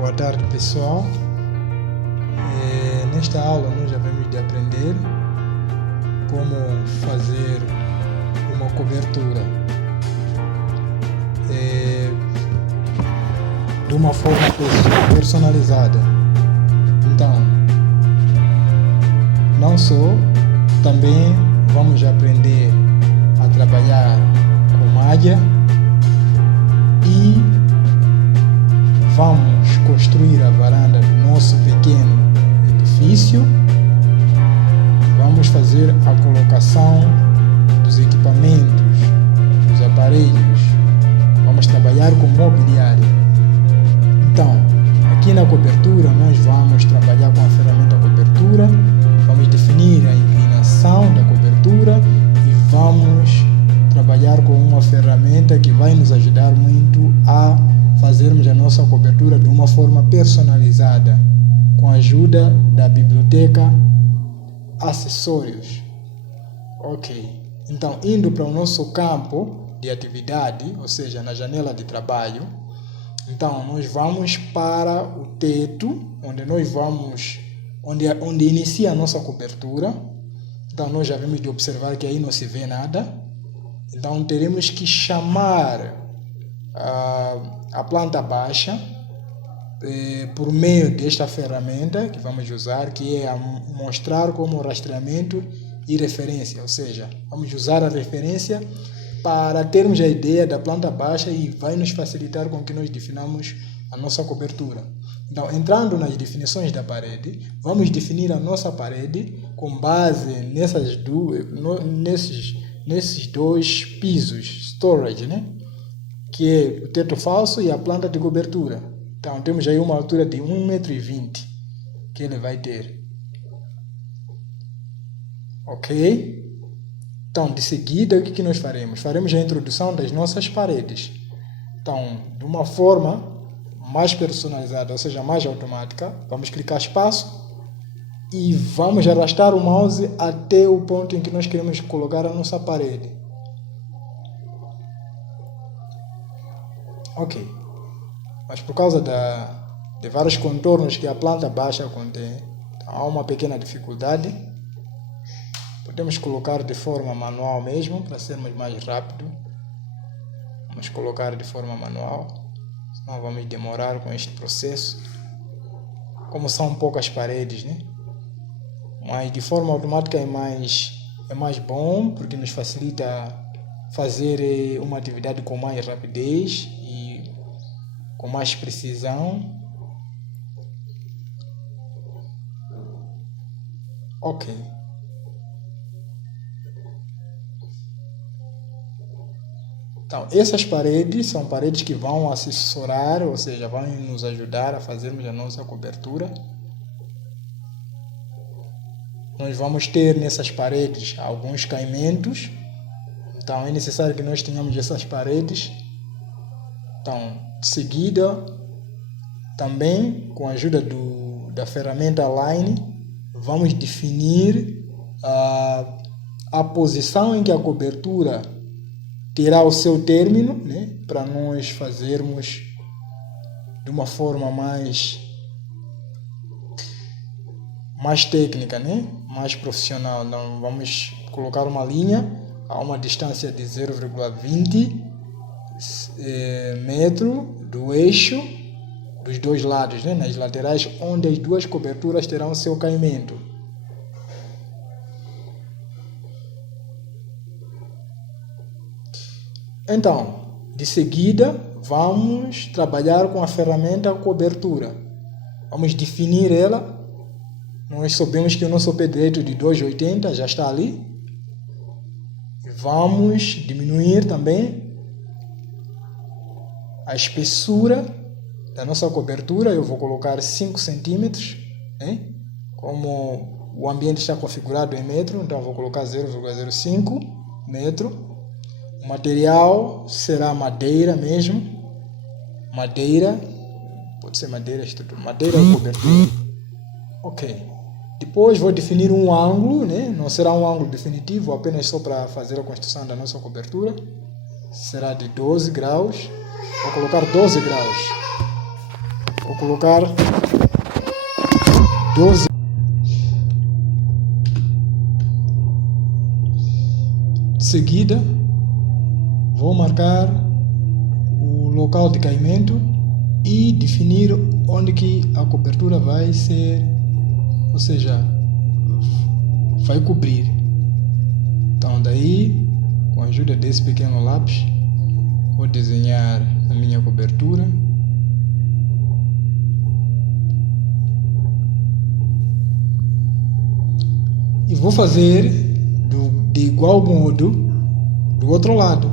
Boa tarde, pessoal. Nesta aula nós já vamos de aprender como fazer uma cobertura de uma forma personalizada. Então, não só, também vamos aprender a trabalhar com malha e vamos construir a varanda do nosso pequeno edifício. Vamos fazer a colocação dos equipamentos, dos aparelhos. Vamos trabalhar com mobiliário. Então, aqui na cobertura nós vamos trabalhar com a ferramenta cobertura. Vamos definir a inclinação da cobertura e vamos trabalhar com uma ferramenta que vai nos ajudar muito a fazermos a nossa cobertura de uma forma personalizada, com a ajuda da biblioteca acessórios. Ok, então indo para o nosso campo de atividade, ou seja, na janela de trabalho, então nós vamos para o teto, onde inicia a nossa cobertura. Então nós já vimos de observar que aí não se vê nada. Então teremos que chamar a planta baixa por meio desta ferramenta que vamos usar, que é a mostrar como rastreamento e referência, ou seja, vamos usar a referência para termos a ideia da planta baixa e vai nos facilitar com que nós definamos a nossa cobertura. Então, entrando nas definições da parede, vamos definir a nossa parede com base nesses dois pisos, storage, né? Que é o teto falso e a planta de cobertura. Então, temos aí uma altura de 1,20 m que ele vai ter. Ok? Então, de seguida, o que nós faremos? Faremos a introdução das nossas paredes. Então, de uma forma mais personalizada, ou seja, mais automática, vamos clicar espaço e vamos arrastar o mouse até o ponto em que nós queremos colocar a nossa parede. Ok, mas por causa de vários contornos que a planta baixa contém, então há uma pequena dificuldade. Podemos colocar de forma manual mesmo, para sermos mais rápido. Vamos colocar de forma manual, senão vamos demorar com este processo. Como são poucas paredes, né? Mas de forma automática é mais bom, porque nos facilita fazer uma atividade com mais rapidez e com mais precisão. Ok. Então, essas paredes são paredes que vão assessorar, ou seja, vão nos ajudar a fazermos a nossa cobertura. Nós vamos ter nessas paredes alguns caimentos. Então, é necessário que nós tenhamos essas paredes. Então, de seguida, também com a ajuda da ferramenta Align, vamos definir a posição em que a cobertura terá o seu término, né, para nós fazermos de uma forma mais técnica, né, mais profissional. Então, vamos colocar uma linha a uma distância de 0,20 metro do eixo dos dois lados, né, nas laterais, onde as duas coberturas terão o seu caimento. Então, de seguida, vamos trabalhar com a ferramenta cobertura. Vamos definir ela. Nós sabemos que o nosso pé direito de 2,80 já está ali. Vamos diminuir também a espessura da nossa cobertura. Eu vou colocar 5 centímetros, né? Como o ambiente está configurado em metro, então eu vou colocar 0,05 metro. O material será madeira mesmo. Madeira, pode ser madeira ou cobertura. Ok. Depois vou definir um ângulo, né? Não será um ângulo definitivo, apenas só para fazer a construção da nossa cobertura. Será de 12 graus. Vou colocar 12 graus. Vou colocar 12. De seguida, vou marcar o local de caimento e definir onde que a cobertura vai ser, ou seja, vai cobrir. Então daí, com a ajuda desse pequeno lápis, vou desenhar a minha cobertura. E vou fazer de igual modo do outro lado.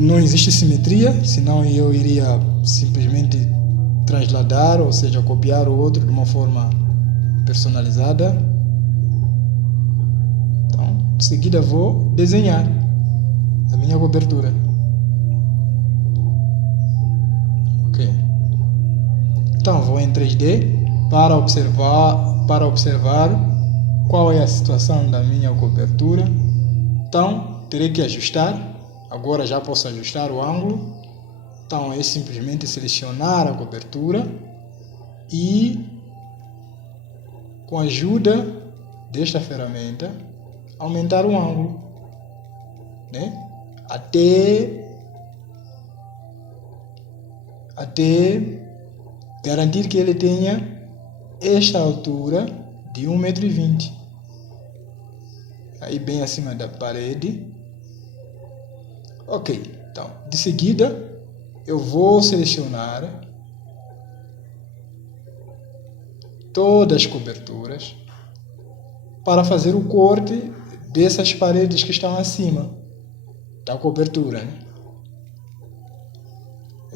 Não existe simetria, senão eu iria simplesmente trasladar, ou seja, copiar o outro de uma forma personalizada. Então, em seguida vou desenhar a minha cobertura. Ok. Então, vou em 3D para observar qual é a situação da minha cobertura. Então, terei que ajustar. Agora já posso ajustar o ângulo. Então, é simplesmente selecionar a cobertura e, com a ajuda desta ferramenta, aumentar o ângulo, né? Até garantir que ele tenha esta altura de 1,20 m. Aí bem acima da parede. Ok, então, de seguida eu vou selecionar todas as coberturas para fazer o corte dessas paredes que estão acima da cobertura, né?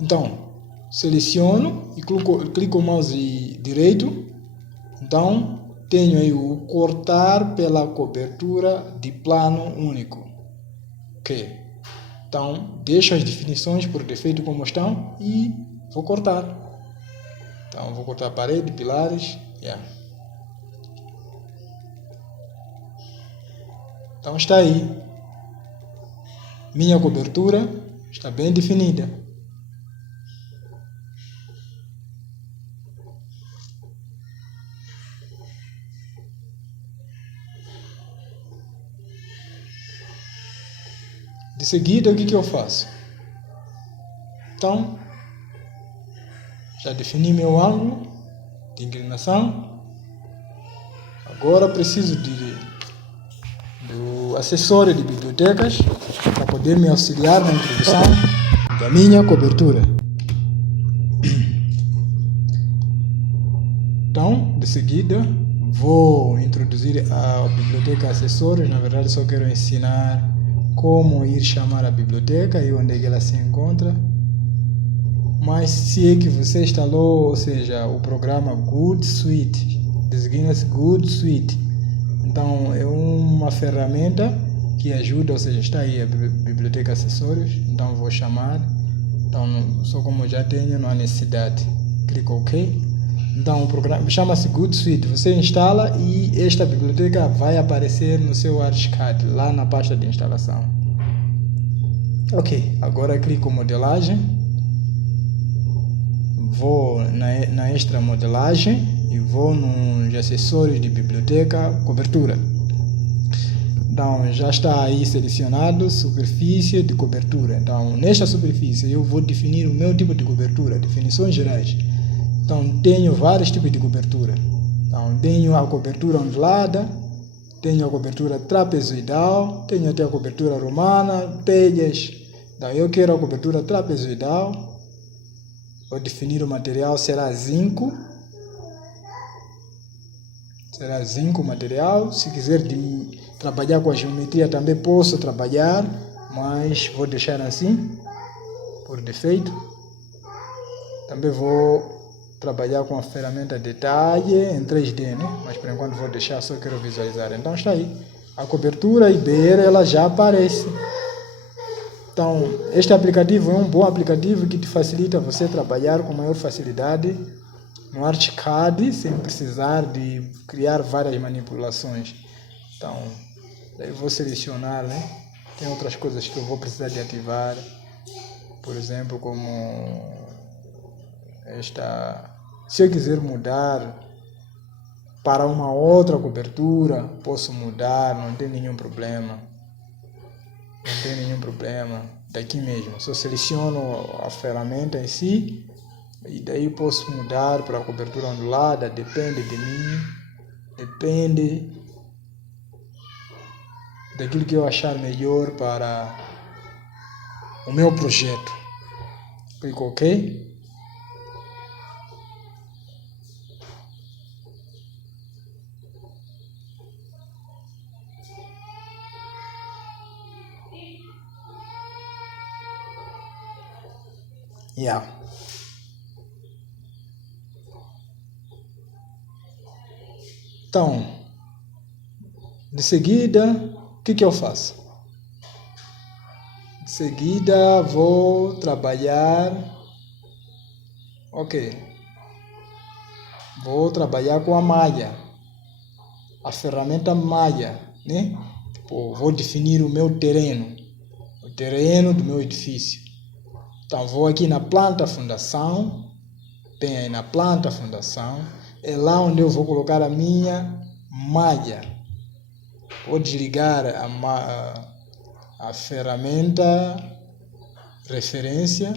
Então, seleciono e clico o mouse direito. Então, tenho aí o cortar pela cobertura de plano único. Ok. Então, deixo as definições por defeito como estão e vou cortar. Então, vou cortar a parede, pilares. Yeah. Então, está aí. Minha cobertura está bem definida. De seguida, o que eu faço? Então, já defini meu ângulo de inclinação. Agora preciso do acessório de bibliotecas para poder me auxiliar na introdução da minha cobertura. Então, de seguida, vou introduzir a biblioteca acessórios. Na verdade, só quero ensinar como ir chamar a biblioteca e onde é que ela se encontra. Mas se é que você instalou, ou seja, o programa Good Suite, designa-se Good Suite. Então é uma ferramenta que ajuda, ou seja, está aí a biblioteca acessórios. Então vou chamar. Então só como eu já tenho, não há necessidade. Clico OK. Então o programa chama-se Good Suite. Você instala e esta biblioteca vai aparecer no seu ArchiCAD, lá na pasta de instalação. Ok, agora clico modelagem. Vou na extra modelagem e vou nos acessórios de biblioteca, cobertura. Então já está aí selecionado superfície de cobertura. Então nesta superfície eu vou definir o meu tipo de cobertura, definições gerais. Então tenho vários tipos de cobertura. Então tenho a cobertura ondulada, tenho a cobertura trapezoidal, tenho até a cobertura romana, telhas. Então eu quero a cobertura trapezoidal. Vou definir o material, será zinco. Será zinco o material. Se quiser trabalhar com a geometria também posso trabalhar, mas vou deixar assim, por defeito. Também vou trabalhar com a ferramenta detalhe em 3D, né? Mas por enquanto vou deixar, só quero visualizar. Então está aí. A cobertura IBR ela já aparece. Então, este aplicativo é um bom aplicativo que te facilita você trabalhar com maior facilidade no ArchiCAD, sem precisar de criar várias manipulações. Então, daí vou selecionar, né? Tem outras coisas que eu vou precisar de ativar, por exemplo, como Se eu quiser mudar para uma outra cobertura, posso mudar, não tem nenhum problema. Não tem nenhum problema. Daqui mesmo, só seleciono a ferramenta em si e daí posso mudar para a cobertura ondulada, depende de mim, depende daquilo que eu achar melhor para o meu projeto. Clico OK. Então, de seguida, o que eu faço? De seguida, vou trabalhar. Vou trabalhar com a malha, a ferramenta malha, né? Vou definir o meu terreno, o terreno do meu edifício. Então, vou aqui na planta fundação, tem aí na planta fundação, é lá onde eu vou colocar a minha malha. Vou desligar a ferramenta referência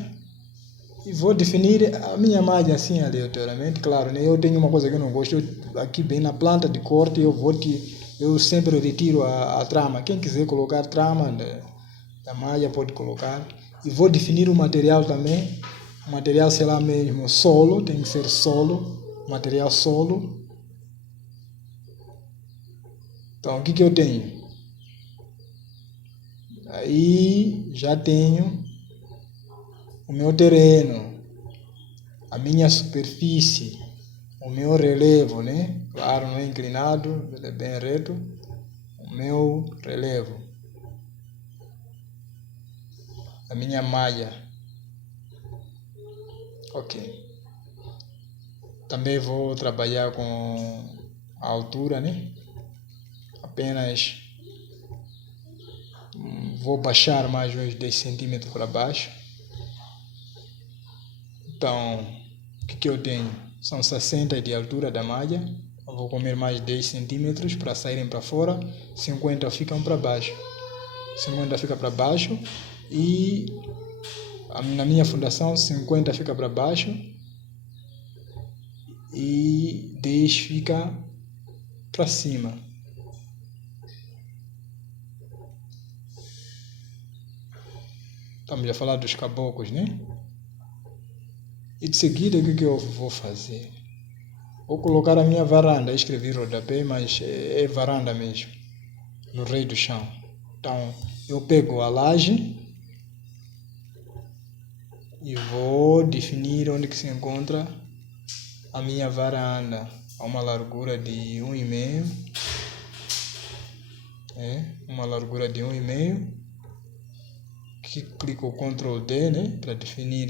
e vou definir a minha malha assim aleatoriamente. Claro, né? Eu tenho uma coisa que eu não gosto, aqui bem na planta de corte eu sempre retiro a trama. Quem quiser colocar trama da malha pode colocar. E vou definir o material também. O material será mesmo solo, tem que ser solo, material solo. Então, o que eu tenho? Aí já tenho o meu terreno, a minha superfície, o meu relevo, né? Claro, não é inclinado, ele é bem reto. O meu relevo, a minha malha. OK. Também vou trabalhar com a altura, né? Apenas vou baixar mais uns 10 centímetros para baixo. Então, o que eu tenho? São 60 de altura da malha. Eu vou comer mais 10 centímetros para saírem para fora. 50 ficam para baixo. 50 fica para baixo. E na minha fundação, 50 fica para baixo. E 10 fica para cima. Estamos a falar dos caboclos, né? E de seguida, o que eu vou fazer? Vou colocar a minha varanda, escrevi rodapé, mas é varanda mesmo, no rei do chão. Então, eu pego a laje e vou definir onde que se encontra a minha varanda, a uma largura de 1,5. Uma largura de 1,5. Clico Ctrl D, né, para definir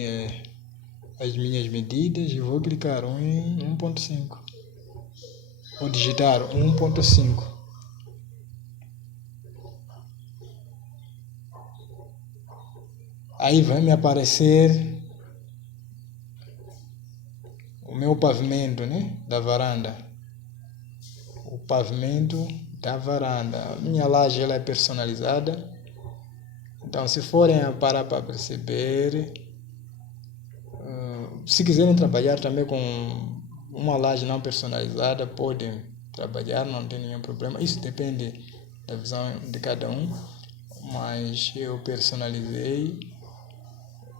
as minhas medidas e vou clicar em 1.5. Vou digitar 1.5. Aí vai me aparecer o meu pavimento, né, da varanda. O pavimento da varanda. A minha laje ela é personalizada. Então, se forem parar para perceber, se quiserem trabalhar também com uma laje não personalizada, podem trabalhar, não tem nenhum problema. Isso depende da visão de cada um, mas eu personalizei.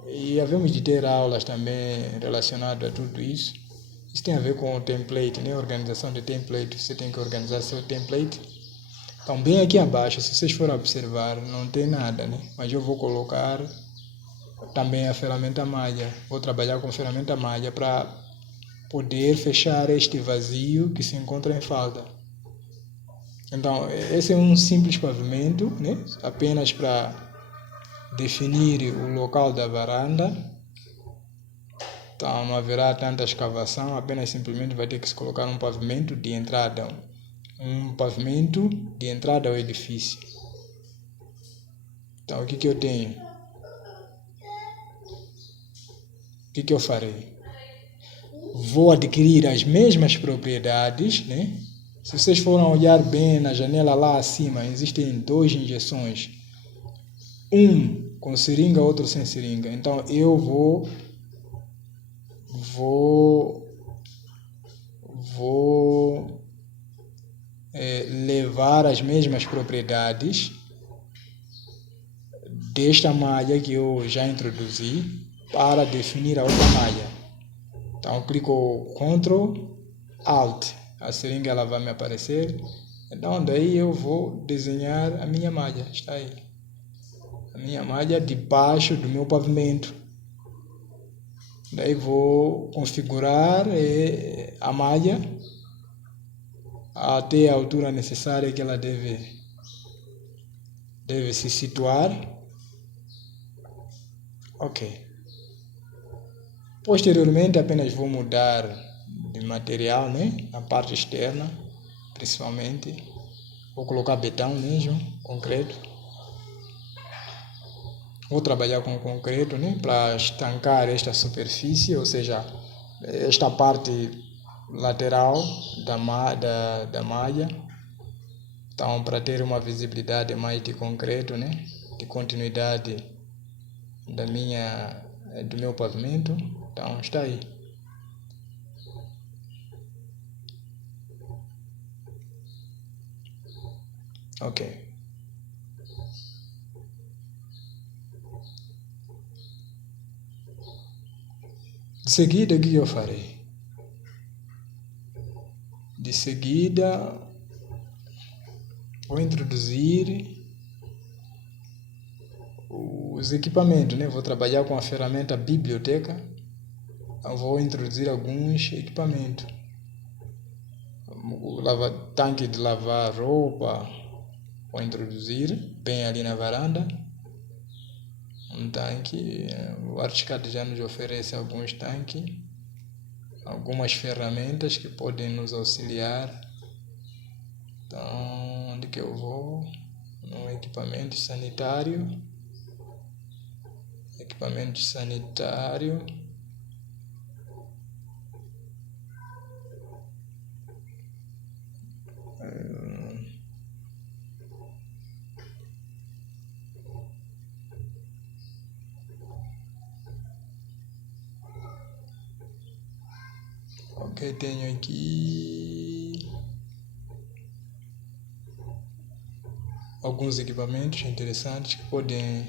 E havemos de ter aulas também relacionadas a tudo isso. Isso tem a ver com o template, né? Organização de template. Você tem que organizar seu template. Então, bem aqui abaixo, se vocês forem observar, não tem nada, né? Mas eu vou colocar também a ferramenta malha. Vou trabalhar com a ferramenta malha para poder fechar este vazio que se encontra em falta. Então, esse é um simples pavimento, né? Apenas para definir o local da varanda. Então, não haverá tanta escavação, apenas simplesmente vai ter que se colocar um pavimento de entrada. Um pavimento de entrada ao edifício. Então, o que eu tenho? O que eu farei? vou adquirir as mesmas propriedades, né? Se vocês forem olhar bem na janela lá acima, existem 2 injeções. Um com seringa, outro sem seringa. Então eu vou levar as mesmas propriedades desta malha que eu já introduzi para definir a outra malha. Então clico Ctrl Alt, a seringa ela vai me aparecer. Então daí eu vou desenhar a minha malha. Está aí a minha malha debaixo do meu pavimento. Daí vou configurar a malha até a altura necessária que ela deve se situar. Ok. Posteriormente apenas vou mudar de material, né? Na parte externa, principalmente. Vou colocar betão mesmo, concreto. Vou trabalhar com concreto, né? Para estancar esta superfície, ou seja, esta parte lateral da malha. Então, para ter uma visibilidade mais de concreto, né? De continuidade do meu pavimento. Então, está aí. Ok. De seguida, o que eu farei? De seguida, vou introduzir os equipamentos, né? Vou trabalhar com a ferramenta biblioteca. Eu vou introduzir alguns equipamentos. Tanque de lavar roupa, vou introduzir bem ali na varanda. Um tanque, o Artiscat já nos oferece alguns tanques, algumas ferramentas que podem nos auxiliar. Então, onde que eu vou? No equipamento sanitário. Ok, tenho aqui alguns equipamentos interessantes que podem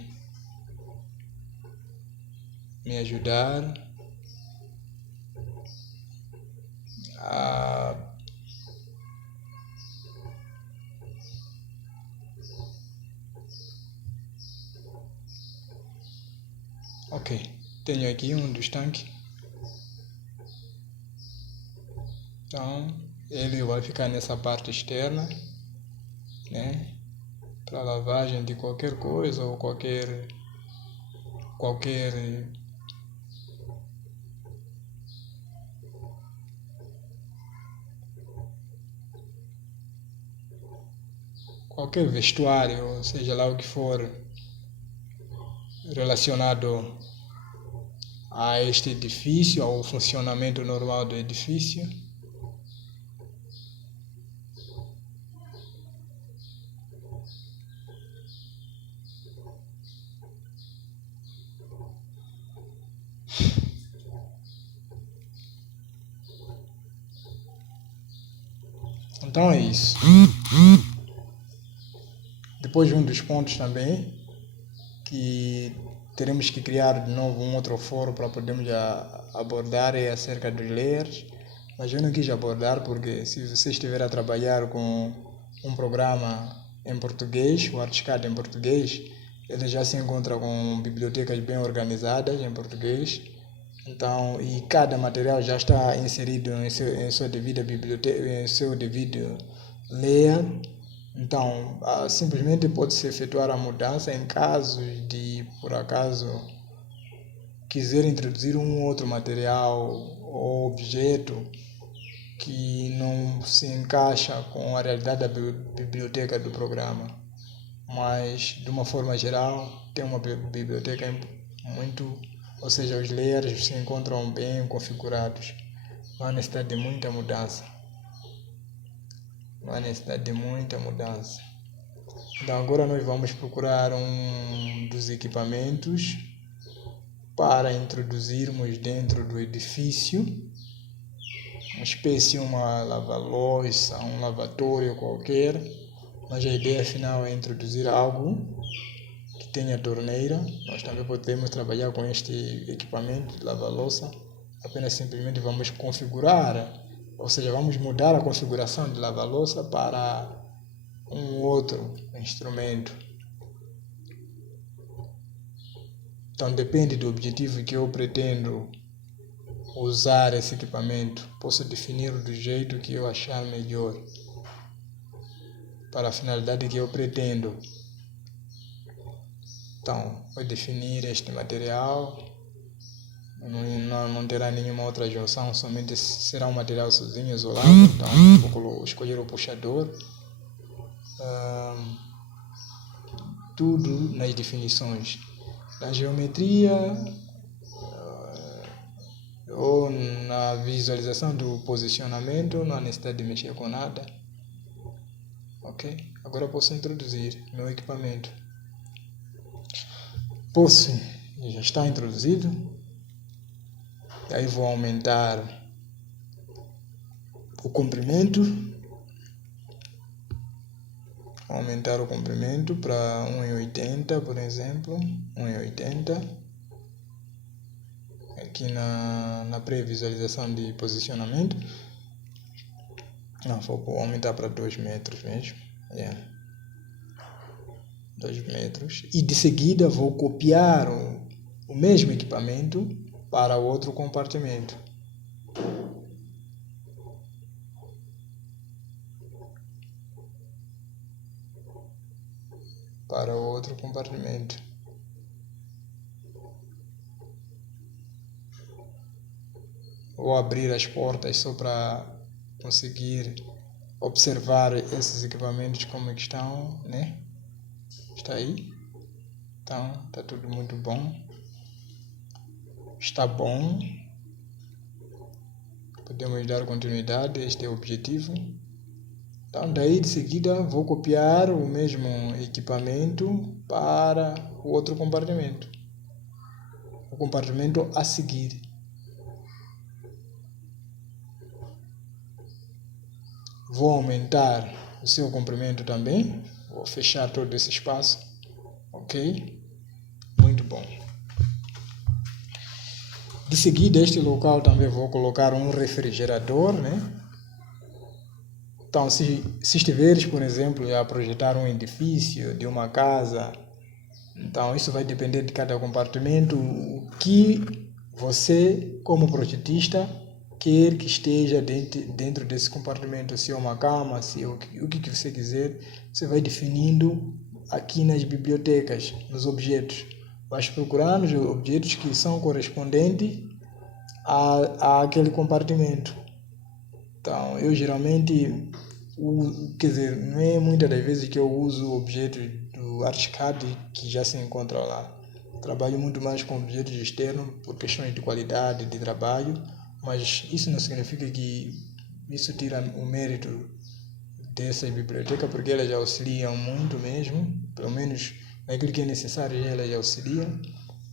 me ajudar a tenho aqui um dos tanques. Então, ele vai ficar nessa parte externa, né? Para lavagem de qualquer coisa ou qualquer vestuário, seja lá o que for relacionado a este edifício, ao funcionamento normal do edifício. Então é isso. Depois um dos pontos também que teremos que criar de novo um outro fórum para podermos abordar é acerca dos layers, mas eu não quis abordar porque se você estiver a trabalhar com um programa em português, o Artiscat em português, ele já se encontra com bibliotecas bem organizadas em português. Então, e cada material já está inserido em sua devida biblioteca, em seu devido layer. Então, simplesmente pode-se efetuar a mudança em casos de, por acaso, quiser introduzir um outro material ou objeto que não se encaixa com a realidade da biblioteca do programa. Mas, de uma forma geral, tem uma biblioteca muito, ou seja, os layers se encontram bem configurados. Não há necessidade de muita mudança. Não há necessidade de muita mudança. Então agora nós vamos procurar um dos equipamentos para introduzirmos dentro do edifício, uma espécie de uma lava-louça, um lavatório qualquer, mas a ideia final é introduzir algo que tenha torneira. Nós também podemos trabalhar com este equipamento de lava-louça, apenas simplesmente vamos configurar, ou seja, vamos mudar a configuração de lava-louça para um outro instrumento. Então depende do objetivo que eu pretendo usar esse equipamento. Posso definir do jeito que eu achar melhor para a finalidade que eu pretendo. Então, vou definir este material. Não terá nenhuma outra junção, somente será um material sozinho, isolado. Então, vou escolher o puxador. Tudo nas definições. Na geometria ou na visualização do posicionamento, não há necessidade de mexer com nada. Ok? Agora posso introduzir meu equipamento. Já está introduzido. Aí vou aumentar o comprimento. Aumentar o comprimento para 1,80, por exemplo. 1,80. Aqui na pré-visualização de posicionamento. Não, vou aumentar para 2 metros mesmo. 2 metros. E de seguida vou copiar o mesmo equipamento para o outro compartimento. Para o outro compartimento. Vou abrir as portas só para conseguir observar esses equipamentos como é que estão, né? Está aí? Então, está tudo muito bom. Está bom. Podemos dar continuidade, este é o objetivo. Então, daí de seguida, vou copiar o mesmo equipamento para o outro compartimento. O compartimento a seguir. Vou aumentar o seu comprimento também. Vou fechar todo esse espaço. Ok? Muito bom. De seguida, este local também vou colocar um refrigerador, né? Então, se estiveres, por exemplo, a projetar um edifício de uma casa, então isso vai depender de cada compartimento, o que você, como projetista, quer que esteja dentro desse compartimento, se é uma cama, se é o que você quiser, você vai definindo aqui nas bibliotecas, nos objetos. Vais procurar os objetos que são correspondentes àquele compartimento. Então, eu geralmente, não é muitas das vezes que eu uso objetos do Archicad que já se encontram lá. Trabalho muito mais com objetos externos por questões de qualidade de trabalho, mas isso não significa que isso tira o mérito dessa biblioteca, porque elas auxiliam muito mesmo, pelo menos naquilo que é necessário elas auxiliam,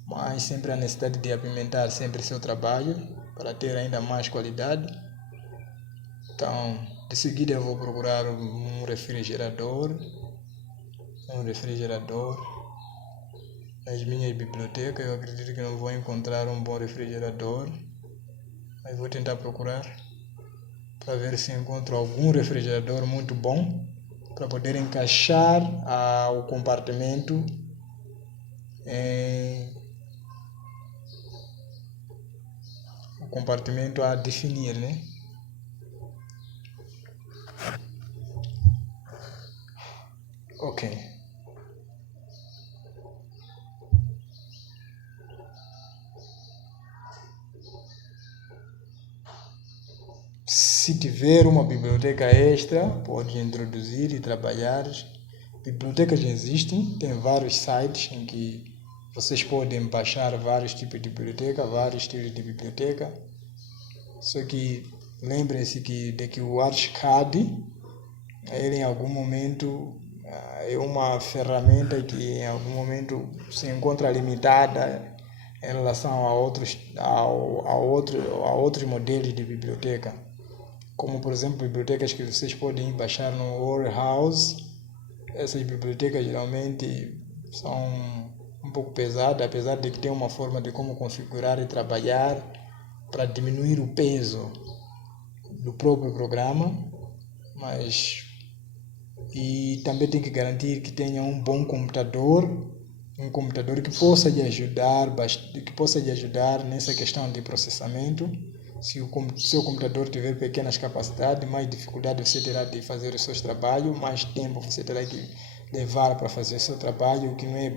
mas sempre há necessidade de apimentar sempre seu trabalho para ter ainda mais qualidade. Então, de seguida eu vou procurar um refrigerador. Nas minhas bibliotecas eu acredito que não vou encontrar um bom refrigerador, mas vou tentar procurar para ver se encontro algum refrigerador muito bom para poder encaixar o compartimento a definir, né? Ok. Se tiver uma biblioteca extra, pode introduzir e trabalhar. Bibliotecas existem, tem vários sites em que vocês podem baixar vários tipos de biblioteca, vários estilos de biblioteca. Só que lembrem-se de que o Archicad, ele em algum momento é uma ferramenta que em algum momento se encontra limitada em relação a outros modelos de biblioteca, como por exemplo bibliotecas que vocês podem baixar no Warehouse. Essas bibliotecas geralmente são um pouco pesadas, apesar de que tem uma forma de como configurar e trabalhar para diminuir o peso do próprio programa, mas e também tem que garantir que tenha um bom computador, um computador que possa lhe ajudar nessa questão de processamento. Se o seu computador tiver pequenas capacidades, mais dificuldade você terá de fazer os seus trabalhos, mais tempo você terá que levar para fazer o seu trabalho, o que não é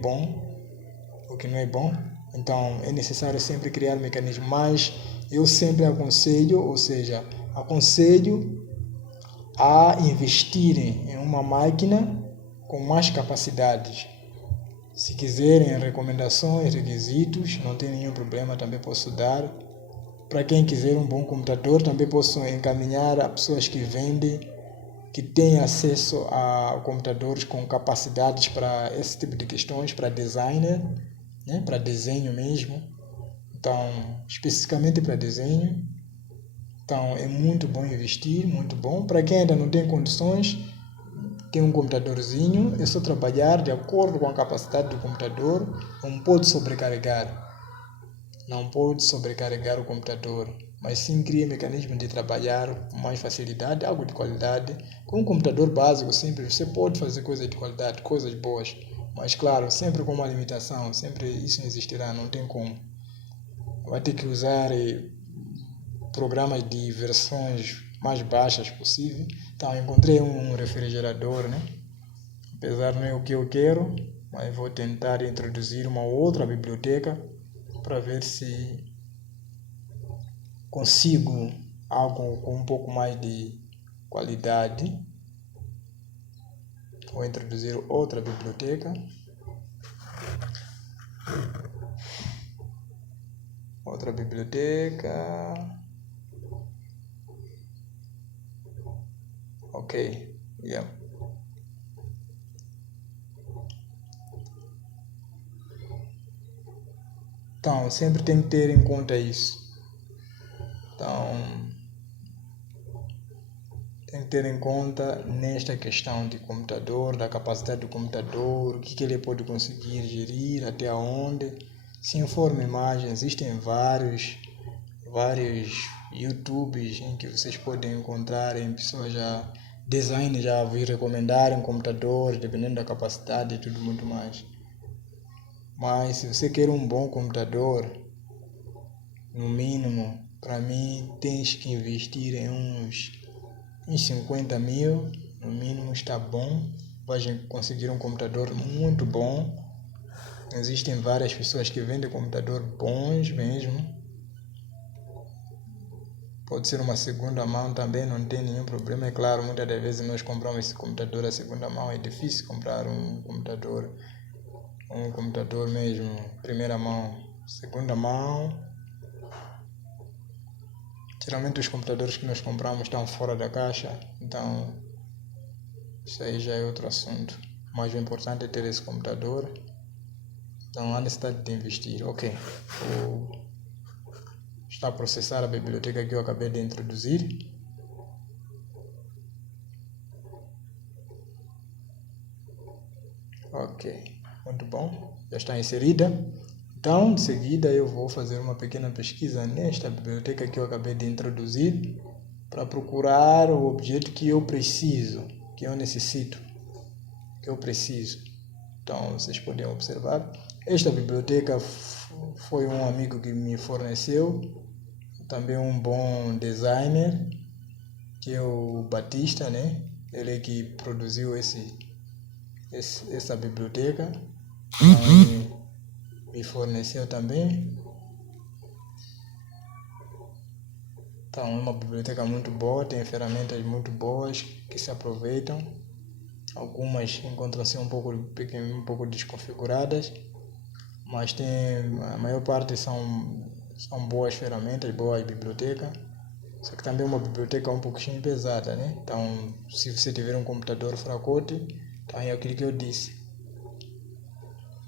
bom. Então é necessário sempre criar mecanismos, mas eu sempre aconselho a investirem em uma máquina com mais capacidades. Se quiserem recomendações, requisitos, não tem nenhum problema, também posso dar. Para quem quiser um bom computador, também posso encaminhar a pessoas que vendem, que têm acesso a computadores com capacidades para esse tipo de questões, para designer, né? Para desenho mesmo. Então, especificamente para desenho. Então, é muito bom investir, muito bom. Para quem ainda não tem condições, tem um computadorzinho, é só trabalhar de acordo com a capacidade do computador, não pode sobrecarregar o computador, mas sim cria mecanismos de trabalhar com mais facilidade, algo de qualidade. Com um computador básico simples, você pode fazer coisas de qualidade, coisas boas, mas claro, sempre com uma limitação, sempre isso não existirá, não tem como. Vai ter que usar programas de versões mais baixas possível. Então, encontrei um refrigerador, né? Apesar não é o que eu quero, mas vou tentar introduzir uma outra biblioteca para ver se consigo algo com um pouco mais de qualidade. Vou introduzir outra biblioteca. Ok, yeah. Então, sempre tem que ter em conta isso. Então, tem que ter em conta nesta questão de computador, da capacidade do computador, o que ele pode conseguir gerir, até onde. Se informe mais, existem vários YouTubes em que vocês podem encontrar em pessoas já vir recomendar um computador, dependendo da capacidade e tudo muito mais. Mas se você quer um bom computador, no mínimo, para mim, tens que investir em uns 50 mil, no mínimo está bom. Vai conseguir um computador muito bom. Existem várias pessoas que vendem computador bons mesmo. Pode ser uma segunda mão também, não tem nenhum problema. É claro, muitas das vezes nós compramos esse computador a segunda mão. É difícil comprar um computador mesmo, primeira mão. Segunda mão, geralmente os computadores que nós compramos estão fora da caixa, então isso aí já é outro assunto. Mas o importante é ter esse computador, não há necessidade de investir. Ok, está a processar a biblioteca que eu acabei de introduzir. Ok, muito bom, já está inserida. Então, de seguida, eu vou fazer uma pequena pesquisa nesta biblioteca que eu acabei de introduzir para procurar o objeto que eu preciso, que eu necessito, que eu preciso. Então, vocês podem observar. Esta biblioteca foi um amigo que me forneceu, também um bom designer, que é o Batista, né? Ele que produziu essa biblioteca. Então, me forneceu também. Então, é uma biblioteca muito boa, tem ferramentas muito boas que se aproveitam. Algumas encontram-se um pouco desconfiguradas, mas a maior parte são boas ferramentas, boas bibliotecas. Só que também é uma biblioteca um pouquinho pesada, né? Então, se você tiver um computador fracote, então é aquilo que eu disse.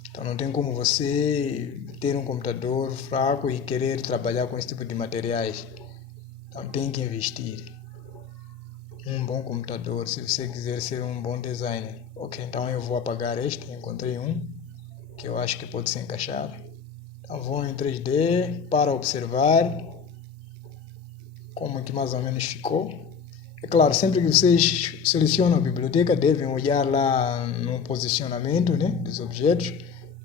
Então não tem como você ter um computador fraco e querer trabalhar com esse tipo de materiais. Então tem que investir um bom computador se você quiser ser um bom designer. Ok, então eu vou apagar este, encontrei um que eu acho que pode se encaixar. Então vou em 3D para observar como que mais ou menos ficou. É claro, sempre que vocês selecionam a biblioteca, devem olhar lá no posicionamento, né, dos objetos,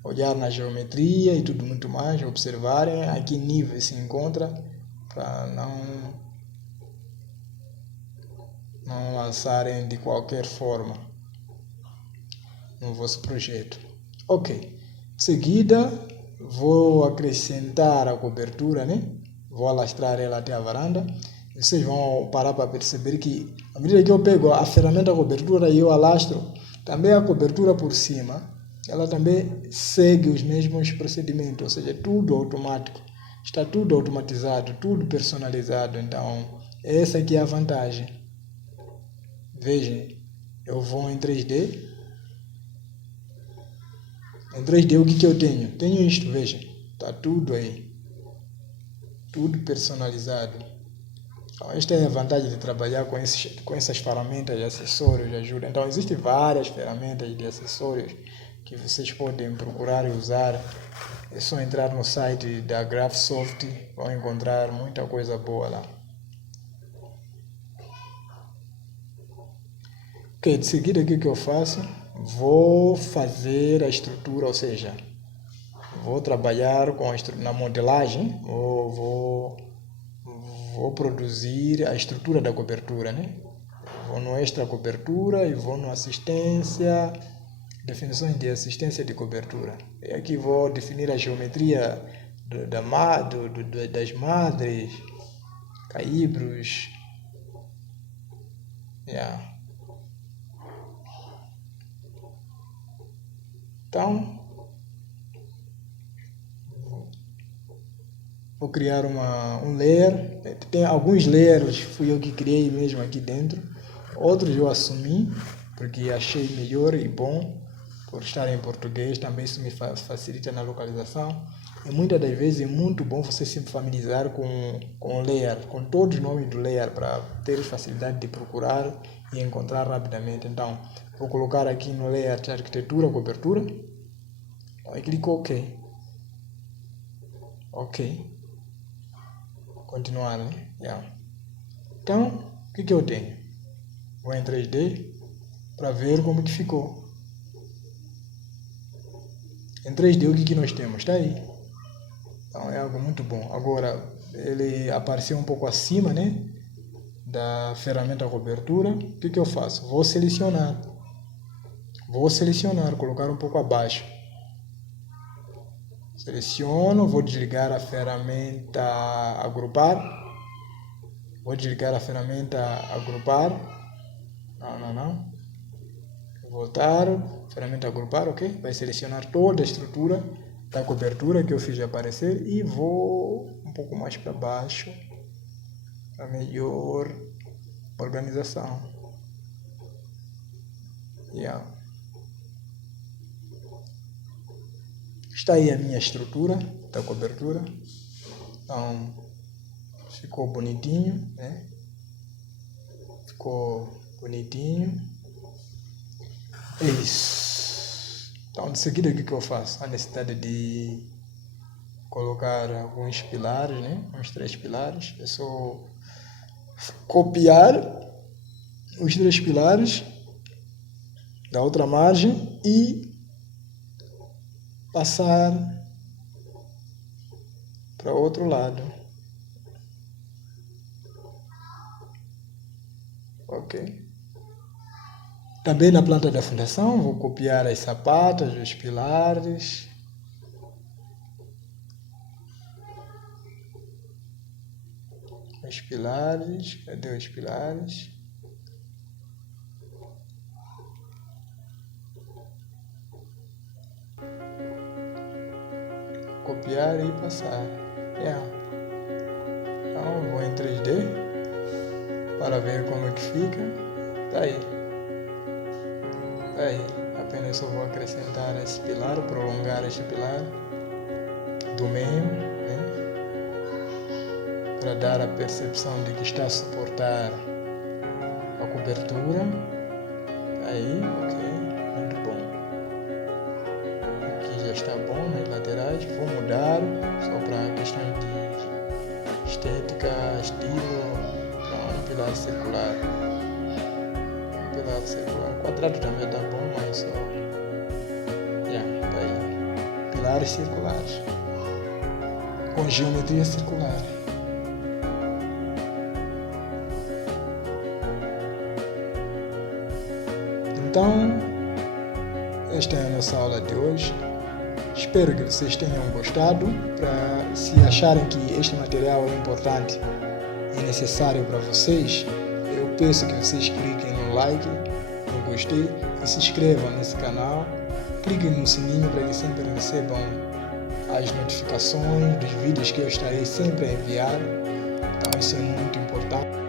olhar na geometria e tudo muito mais, observarem a que nível se encontra, para não lançarem de qualquer forma no vosso projeto. Ok, em seguida vou acrescentar a cobertura, né? Vou alastrar ela até a varanda. E vocês vão parar para perceber que, à medida que eu pego a ferramenta cobertura e eu alastro, também a cobertura por cima, ela também segue os mesmos procedimentos, ou seja, tudo automático. Está tudo automatizado, tudo personalizado. Então, essa aqui é a vantagem. Vejam, eu vou em 3D. Em 3D o que eu tenho? Tenho isto, veja. Está tudo aí. Tudo personalizado. Então, esta é a vantagem de trabalhar com essas ferramentas de acessórios de ajuda. Então, existem várias ferramentas de acessórios que vocês podem procurar e usar. É só entrar no site da Graphisoft, vão encontrar muita coisa boa lá. Ok, de seguida o que eu faço? Vou fazer a estrutura, ou seja, vou trabalhar na modelagem, vou produzir a estrutura da cobertura, né? Vou no extra cobertura e vou no assistência, definições de assistência de cobertura. E aqui vou definir a geometria das madres, caibros. Yeah. Então, vou criar um layer. Tem alguns layers, fui eu que criei mesmo aqui dentro. Outros eu assumi, porque achei melhor e bom por estar em português. Também isso me facilita na localização. E muitas das vezes é muito bom você se familiarizar com o layer, com todos os nomes do layer, para ter facilidade de procurar e encontrar rapidamente. Então, vou colocar aqui no layer de arquitetura, cobertura. Aí clico OK. OK. Continuar, né? Yeah. Então, o que eu tenho? Vou em 3D para ver como que ficou. Em 3D o que nós temos? Está aí. Então é algo muito bom. Agora, ele apareceu um pouco acima, né, da ferramenta cobertura. O que eu faço? Vou selecionar, colocar um pouco abaixo. Seleciono, vou desligar a ferramenta agrupar. Não. Voltar, ferramenta agrupar, ok? Vai selecionar toda a estrutura da cobertura que eu fiz aparecer e vou um pouco mais para baixo para melhor organização. Yeah. Está aí a minha estrutura da cobertura. Então, ficou bonitinho, né? Ficou bonitinho. É isso. Então, de seguida, o que eu faço? A necessidade de colocar alguns pilares, né? Uns 3 pilares. É só copiar os 3 pilares da outra margem e passar para o outro lado. Ok. Também na planta da fundação, vou copiar as sapatas, os pilares. Cadê os pilares? Copiar e passar. Yeah. Então, vou em 3D. para ver como é que fica. Tá aí. Apenas só vou acrescentar esse pilar, prolongar este pilar do meio, né? Para dar a percepção de que está a suportar a cobertura. Aí, ok, muito bom. Aqui já está bom nas laterais. Vou mudar só para questões de estética, estilo, para um pilar circular. Quadrado também está bom, mas só. Tá aí. Pilares circulares. Com geometria circular. Então, esta é a nossa aula de hoje. Espero que vocês tenham gostado. Se acharem que este material é importante e necessário para vocês, eu peço que vocês cliquem no like, no gostei e se inscrevam nesse canal. Cliquem no sininho para que sempre recebam as notificações dos vídeos que eu estarei sempre a enviar. Então isso é muito importante.